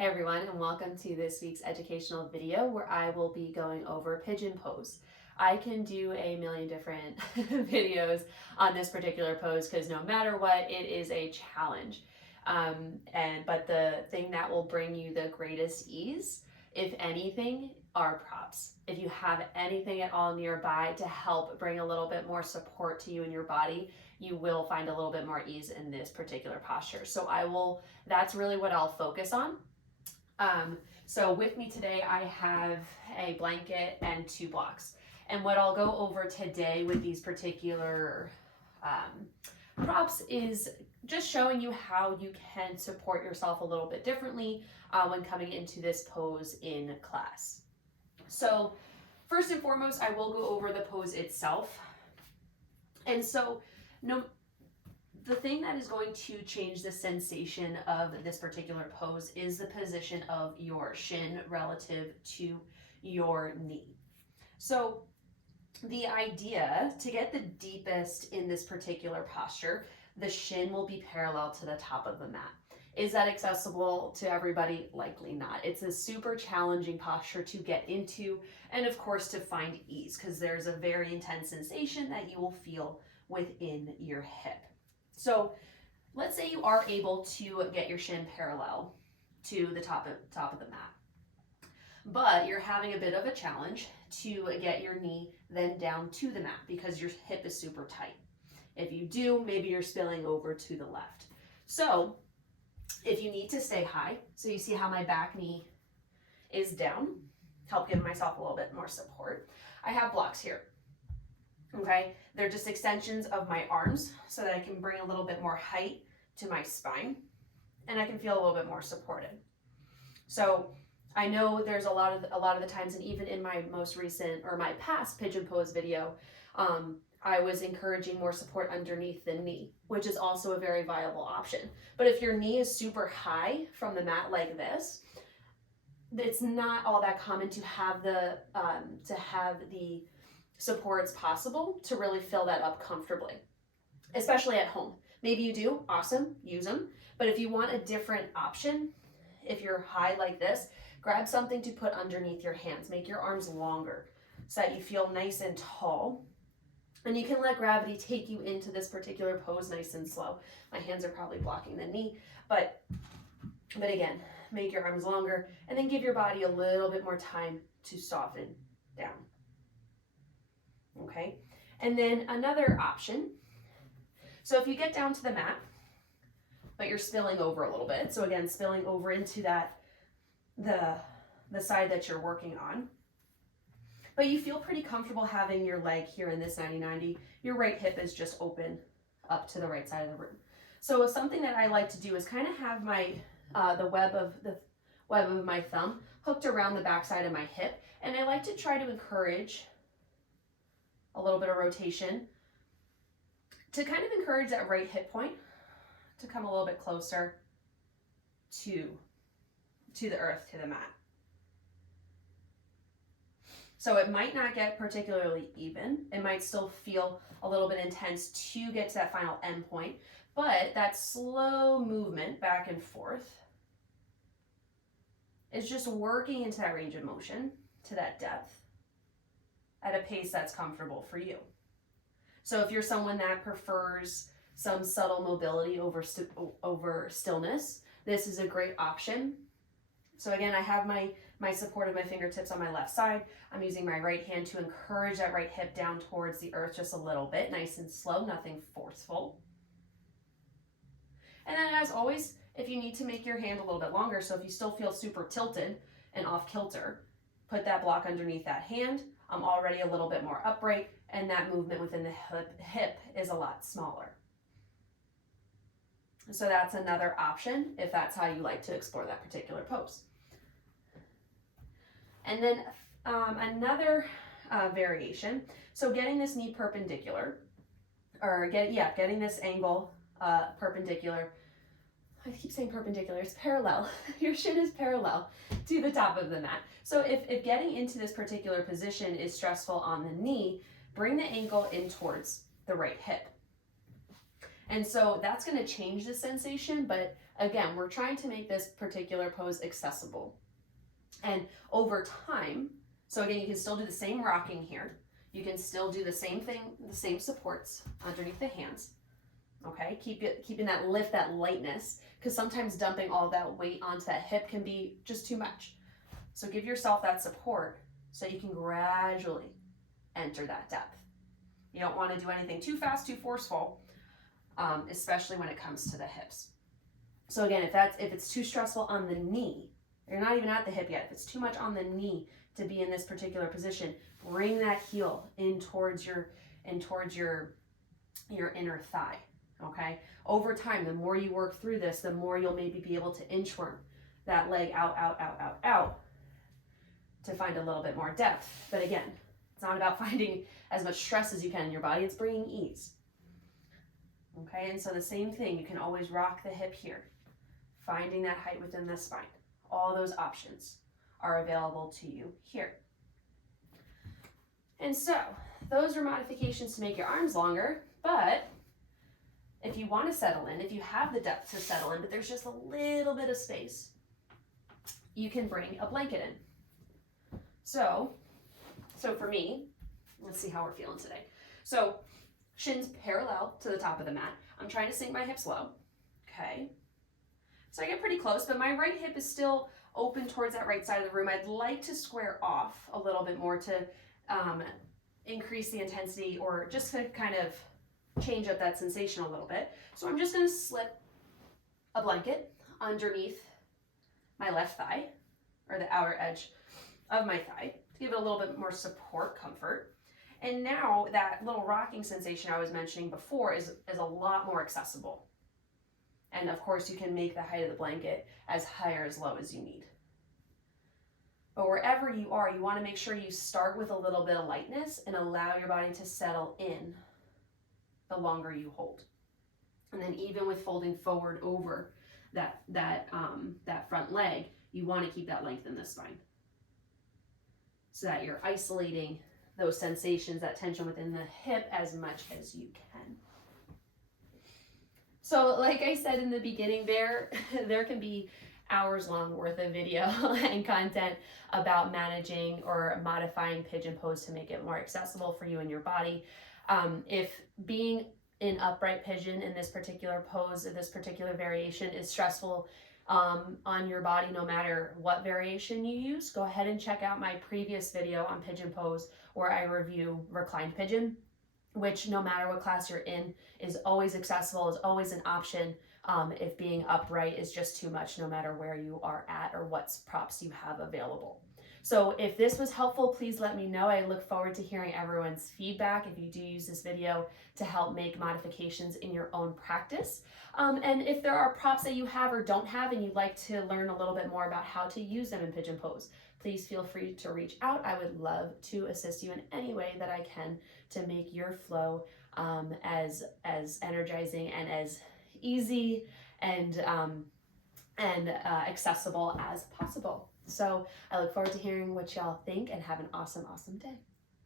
Hey everyone, and welcome to this week's educational video where I will be going over pigeon pose. I can do a million different videos on this particular pose because no matter what, it is a challenge. But the thing that will bring you the greatest ease, if anything, are props. If you have anything at all nearby to help bring a little bit more support to you and your body, you will find a little bit more ease in this particular posture. That's really what I'll focus on. So with me today, I have a blanket and 2 blocks. And what I'll go over today with these particular props is just showing you how you can support yourself a little bit differently when coming into this pose in class. So first and foremost, I will go over the pose itself. And so the thing that is going to change the sensation of this particular pose is the position of your shin relative to your knee. So the idea to get the deepest in this particular posture, the shin will be parallel to the top of the mat. Is that accessible to everybody? Likely not. It's a super challenging posture to get into, and of course to find ease, because there's a very intense sensation that you will feel within your hip. So let's say you are able to get your shin parallel to the top of the mat, but you're having a bit of a challenge to get your knee then down to the mat because your hip is super tight. If you do, maybe you're spilling over to the left. So if you need to stay high, so you see how my back knee is down, help give myself a little bit more support. I have blocks here. Okay, they're just extensions of my arms so that I can bring a little bit more height to my spine and I can feel a little bit more supported. So I know there's a lot of the times, and even in my most recent or my past pigeon pose video, I was encouraging more support underneath the knee, which is also a very viable option. But if your knee is super high from the mat like this, it's not all that common to have the supports possible to really fill that up comfortably, especially at home. Maybe you do, awesome, use them. But if you want a different option, if you're high like this, grab something to put underneath your hands. Make your arms longer so that you feel nice and tall. And you can let gravity take you into this particular pose nice and slow. My hands are probably blocking the knee, but again, make your arms longer and then give your body a little bit more time to soften down. Okay, and then another option. So if you get down to the mat, but you're spilling over a little bit, so again, spilling over into the side that you're working on, but you feel pretty comfortable having your leg here in this 90-90, your right hip is just open up to the right side of the room. So something that I like to do is kind of have my the web of my thumb hooked around the backside of my hip, and I like to try to encourage a little bit of rotation to kind of encourage that right hip point to come a little bit closer to the earth, to the mat. So it might not get particularly even. It might still feel a little bit intense to get to that final end point, but that slow movement back and forth is just working into that range of motion, to that depth, at a pace that's comfortable for you. So if you're someone that prefers some subtle mobility over stillness, this is a great option. So again, I have my support of my fingertips on my left side. I'm using my right hand to encourage that right hip down towards the earth just a little bit, nice and slow, nothing forceful. And then as always, if you need to make your hand a little bit longer, so if you still feel super tilted and off kilter, put that block underneath that hand. I'm already a little bit more upright, and that movement within the hip is a lot smaller. So that's another option if that's how you like to explore that particular pose. And then another variation, so getting this knee perpendicular, or getting this angle perpendicular. I keep saying perpendicular, it's parallel. Your shin is parallel to the top of the mat. So if getting into this particular position is stressful on the knee, bring the ankle in towards the right hip. And so that's going to change the sensation, but Again, we're trying to make this particular pose accessible. And over time, so again, you can still do the same rocking here. You can still do the same thing, the same supports underneath the hands. Okay, keeping that lift, that lightness, because sometimes dumping all that weight onto that hip can be just too much. So give yourself that support so you can gradually enter that depth. You don't want to do anything too fast, too forceful, especially when it comes to the hips. So again, if it's too stressful on the knee, you're not even at the hip yet. If it's too much on the knee to be in this particular position, bring that heel in towards your inner thigh. Okay. Over time, the more you work through this, the more you'll maybe be able to inchworm that leg out to find a little bit more depth. But again, it's not about finding as much stress as you can in your body. It's bringing ease. Okay. And so the same thing, you can always rock the hip here, finding that height within the spine. All those options are available to you here. And so those are modifications to make your arms longer, but if you want to settle in, if you have the depth to settle in, but there's just a little bit of space, you can bring a blanket in. So for me, let's see how we're feeling today. So shins parallel to the top of the mat. I'm trying to sink my hips low. Okay. So I get pretty close, but my right hip is still open towards that right side of the room. I'd like to square off a little bit more to increase the intensity, or just to kind of change up that sensation a little bit. So I'm just going to slip a blanket underneath my left thigh, or the outer edge of my thigh, to give it a little bit more support, comfort. And now that little rocking sensation I was mentioning before is a lot more accessible. And of course, you can make the height of the blanket as high or as low as you need. But wherever you are, you want to make sure you start with a little bit of lightness and allow your body to settle in the longer you hold. And then even with folding forward over that front leg, you want to keep that length in the spine, so that you're isolating those sensations, that tension within the hip as much as you can. So like I said in the beginning, there can be hours long worth of video and content about managing or modifying pigeon pose to make it more accessible for you and your body. If being in upright pigeon in this particular pose, or this particular variation, is stressful on your body, no matter what variation you use, go ahead and check out my previous video on pigeon pose, where I review reclined pigeon, which no matter what class you're in is always accessible, is always an option. If being upright is just too much, no matter where you are at or what props you have available. So if this was helpful, please let me know. I look forward to hearing everyone's feedback if you do use this video to help make modifications in your own practice. And if there are props that you have or don't have and you'd like to learn a little bit more about how to use them in pigeon pose, please feel free to reach out. I would love to assist you in any way that I can to make your flow as energizing and as easy and accessible as possible. So I look forward to hearing what y'all think, and have an awesome, awesome day.